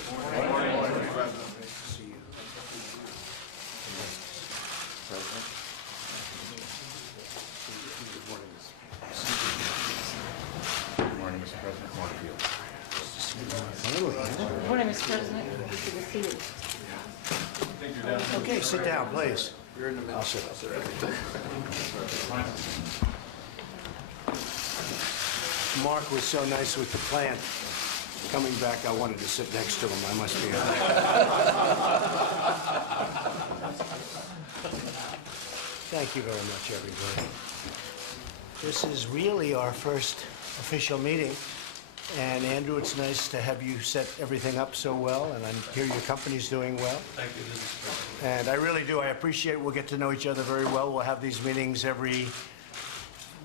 Good morning, Mr. President. Good morning, Mr. President. Good to see you. Okay, sit down, please. I'll sit. Mark was so nice with the plant. Coming back, I wanted to sit next to him, I must be honest. Thank you very much, everybody. This is really our first official meeting. And Andrew, it's nice to have you set everything up so well, and I hear your company's doing well. Thank you, Mr. President. And I really do. I appreciate it. We'll get to know each other very well. We'll have these meetings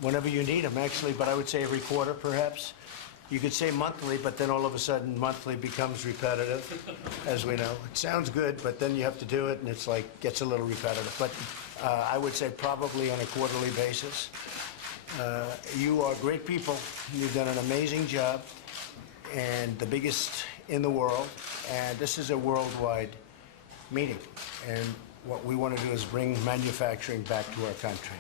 whenever you need them, actually, but I would say every quarter, perhaps. You could say monthly, but then all of a sudden, monthly becomes repetitive, as we know. It sounds good, but then you have to do it, and it's like, gets a little repetitive. But I would say probably on a quarterly basis. You are great people. You've done an amazing job, and the biggest in the world. And this is a worldwide meeting. And what we want to do is bring manufacturing back to our country.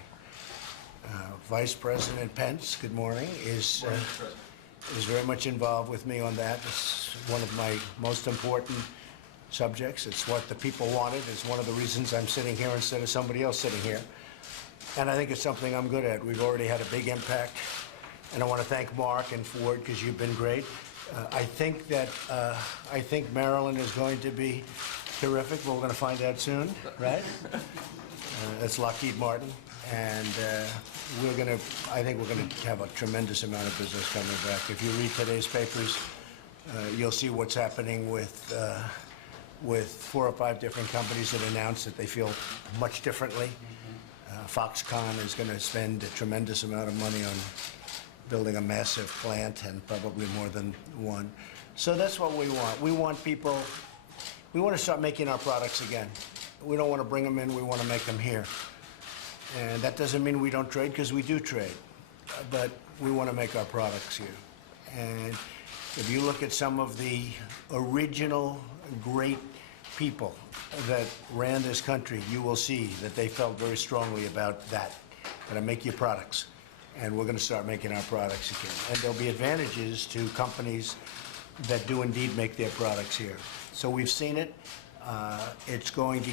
Vice President Pence, good morning, is very much involved with me on that. It's one of my most important subjects. It's what the people wanted. It's one of the reasons I'm sitting here instead of somebody else sitting here. And I think it's something I'm good at. We've already had a big impact. And I want to thank Mark and Ford because you've been great. I think Marilyn is going to be terrific. We're going to find out soon, right? That's Lockheed Martin. And I think we're going to have a tremendous amount of business coming back. If you read today's papers, you'll see what's happening with 4 or 5 different companies that announced that they feel much differently. Foxconn is going to spend a tremendous amount of money on building a massive plant, and probably more than one. So that's what we want. We want people, we want to start making our products again. We don't want to bring them in, we want to make them here. And that doesn't mean we don't trade, because we do trade. But we want to make our products here. And if you look at some of the original great people that ran this country, you will see that they felt very strongly about that. Gonna make your products. And we're going to start making our products again. And there'll be advantages to companies that do indeed make their products here. So we've seen it. It's going to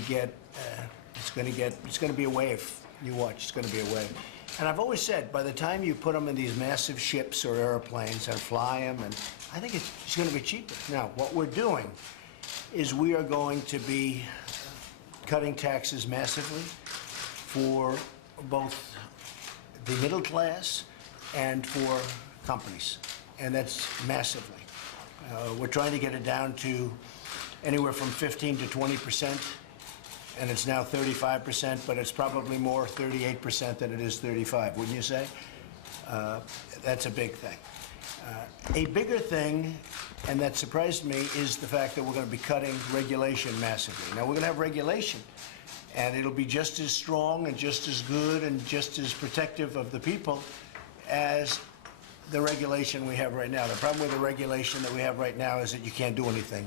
be a wave. You watch, it's going to be a wave. And I've always said, by the time you put them in these massive ships or airplanes and fly them, and I think it's going to be cheaper. Now, what we're doing is we are going to be cutting taxes massively for both the middle class and for companies, and that's massively. We're trying to get it down to anywhere from 15 to 20%, and it's now 35%, but it's probably more 38% than it is 35, wouldn't you say? That's a big thing. A bigger thing, and that surprised me, is the fact that we're going to be cutting regulation massively. Now, we're going to have regulation, and it'll be just as strong and just as good and just as protective of the people as the regulation we have right now. The problem with the regulation that we have right now is that you can't do anything.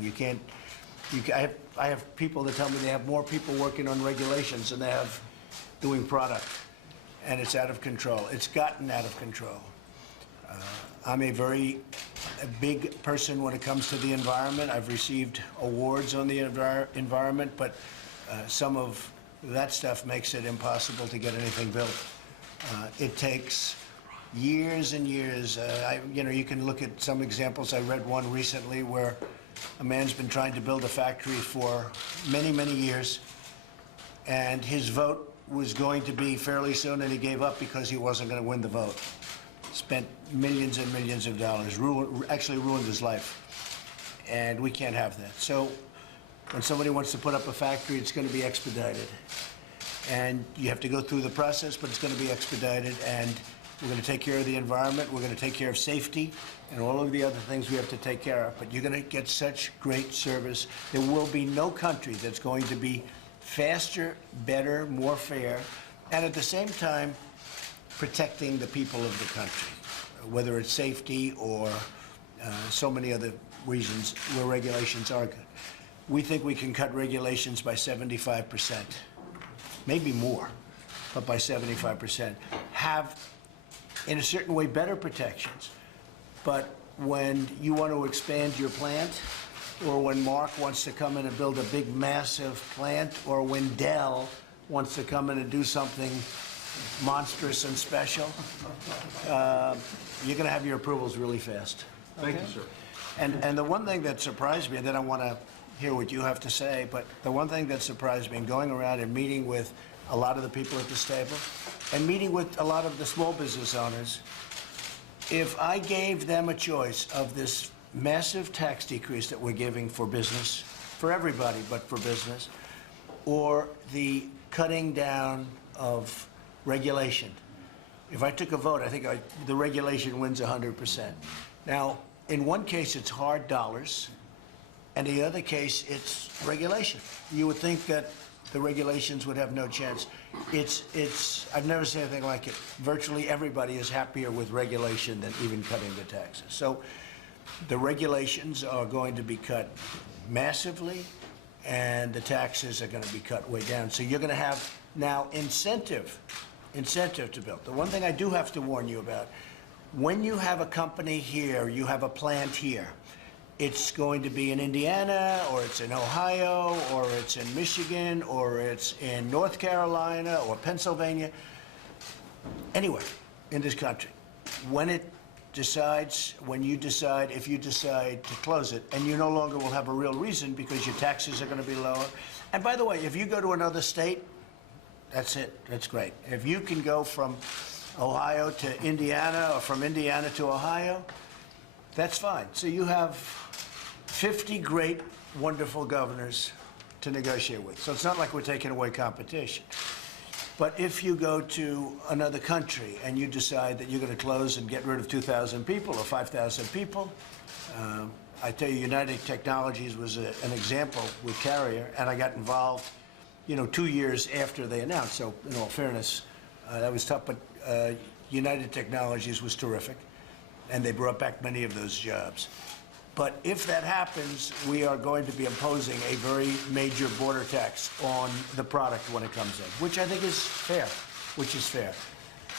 I have people that tell me they have more people working on regulations than they have doing product, and it's out of control. It's gotten out of control. I'm a big person when it comes to the environment. I've received awards on the environment, but some of that stuff makes it impossible to get anything built. It takes years and years. You can look at some examples. I read one recently where a man's been trying to build a factory for many, many years, and his vote was going to be fairly soon, and he gave up because he wasn't going to win the vote. Spent millions and millions of dollars, actually ruined his life. And we can't have that. So when somebody wants to put up a factory, it's going to be expedited. And you have to go through the process, but it's going to be expedited. And we're going to take care of the environment. We're going to take care of safety and all of the other things we have to take care of. But you're going to get such great service. There will be no country that's going to be faster, better, more fair, and at the same time, protecting the people of the country, whether it's safety or so many other reasons where regulations are good. We think we can cut regulations by 75%, maybe more, but by 75%. Have, in a certain way, better protections. But when you want to expand your plant, or when Mark wants to come in and build a big, massive plant, or when Dell wants to come in and do something monstrous and special, you're going to have your approvals really fast. Thank you, sir. And the one thing that surprised me, and then I want to hear what you have to say, but the one thing that surprised me in going around and meeting with a lot of the people at this table and meeting with a lot of the small business owners, if I gave them a choice of this massive tax decrease that we're giving for business, for everybody, but for business, or the cutting down of regulation, if I took a vote, I think the regulation wins 100%. Now, in one case, it's hard dollars, and in the other case, it's regulation. You would think that the regulations would have no chance. I've never seen anything like it. Virtually everybody is happier with regulation than even cutting the taxes. So the regulations are going to be cut massively, and the taxes are going to be cut way down. So you're going to have now incentive to build. The one thing I do have to warn you about, when you have a company here, you have a plant here, it's going to be in Indiana, or it's in Ohio, or it's in Michigan, or it's in North Carolina, or Pennsylvania, anywhere in this country. When you decide to close it, and you no longer will have a real reason because your taxes are going to be lower. And by the way, if you go to another state, that's it. That's great. If you can go from Ohio to Indiana, or from Indiana to Ohio, that's fine. So you have 50 great, wonderful governors to negotiate with. So it's not like we're taking away competition. But if you go to another country and you decide that you're going to close and get rid of 2,000 people or 5,000 people, I tell you, United Technologies was an example with Carrier, and I got involved, 2 years after they announced. So, in all fairness, that was tough, but United Technologies was terrific, and they brought back many of those jobs. But if that happens, we are going to be imposing a very major border tax on the product when it comes in, which I think is fair,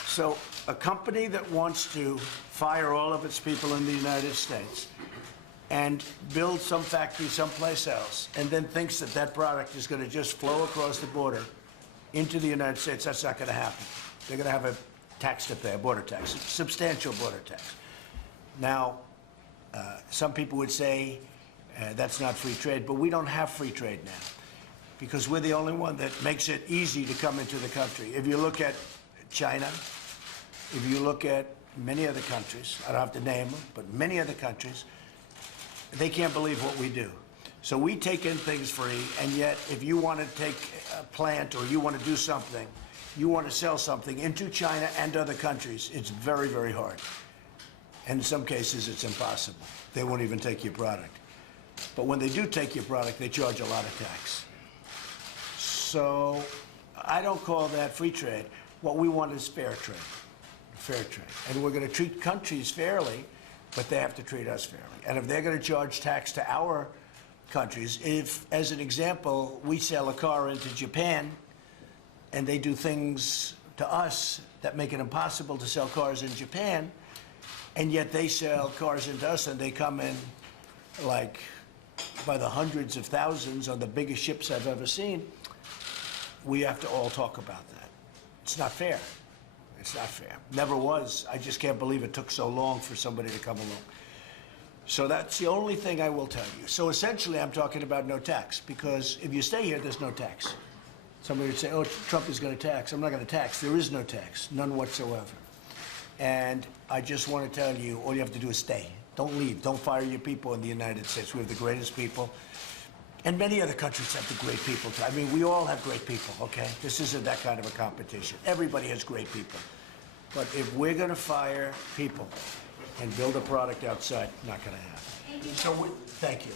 So a company that wants to fire all of its people in the United States and build some factory someplace else, and then thinks that that product is going to just flow across the border into the United States, that's not going to happen. They're going to have a tax to pay, a border tax, a substantial border tax. Now, some people would say that's not free trade, but we don't have free trade now because we're the only one that makes it easy to come into the country. If you look at China, if you look at many other countries, I don't have to name them, but many other countries, they can't believe what we do. So we take in things free, and yet if you want to take a plant or you want to do something, you want to sell something into China and other countries, it's very, very hard. And in some cases, it's impossible. They won't even take your product. But when they do take your product, they charge a lot of tax. So I don't call that free trade. What we want is fair trade. Fair trade. And we're going to treat countries fairly, but they have to treat us fairly. And if they're going to charge tax to our countries, if, as an example, we sell a car into Japan, and they do things to us that make it impossible to sell cars in Japan, and yet they sell cars into us, and they come in like by the hundreds of thousands on the biggest ships I've ever seen, we have to all talk about that. It's not fair. It's not fair. Never was. I just can't believe it took so long for somebody to come along. So that's the only thing I will tell you. So essentially, I'm talking about no tax, because if you stay here, there's no tax. Somebody would say, oh, Trump is going to tax. I'm not going to tax. There is no tax, none whatsoever. And I just want to tell you, all you have to do is stay. Don't leave. Don't fire your people in the United States. We have the greatest people. And many other countries have the great people, too. I mean, we all have great people, okay? This isn't that kind of a competition. Everybody has great people. But if we're going to fire people and build a product outside, not going to happen. So, thank you.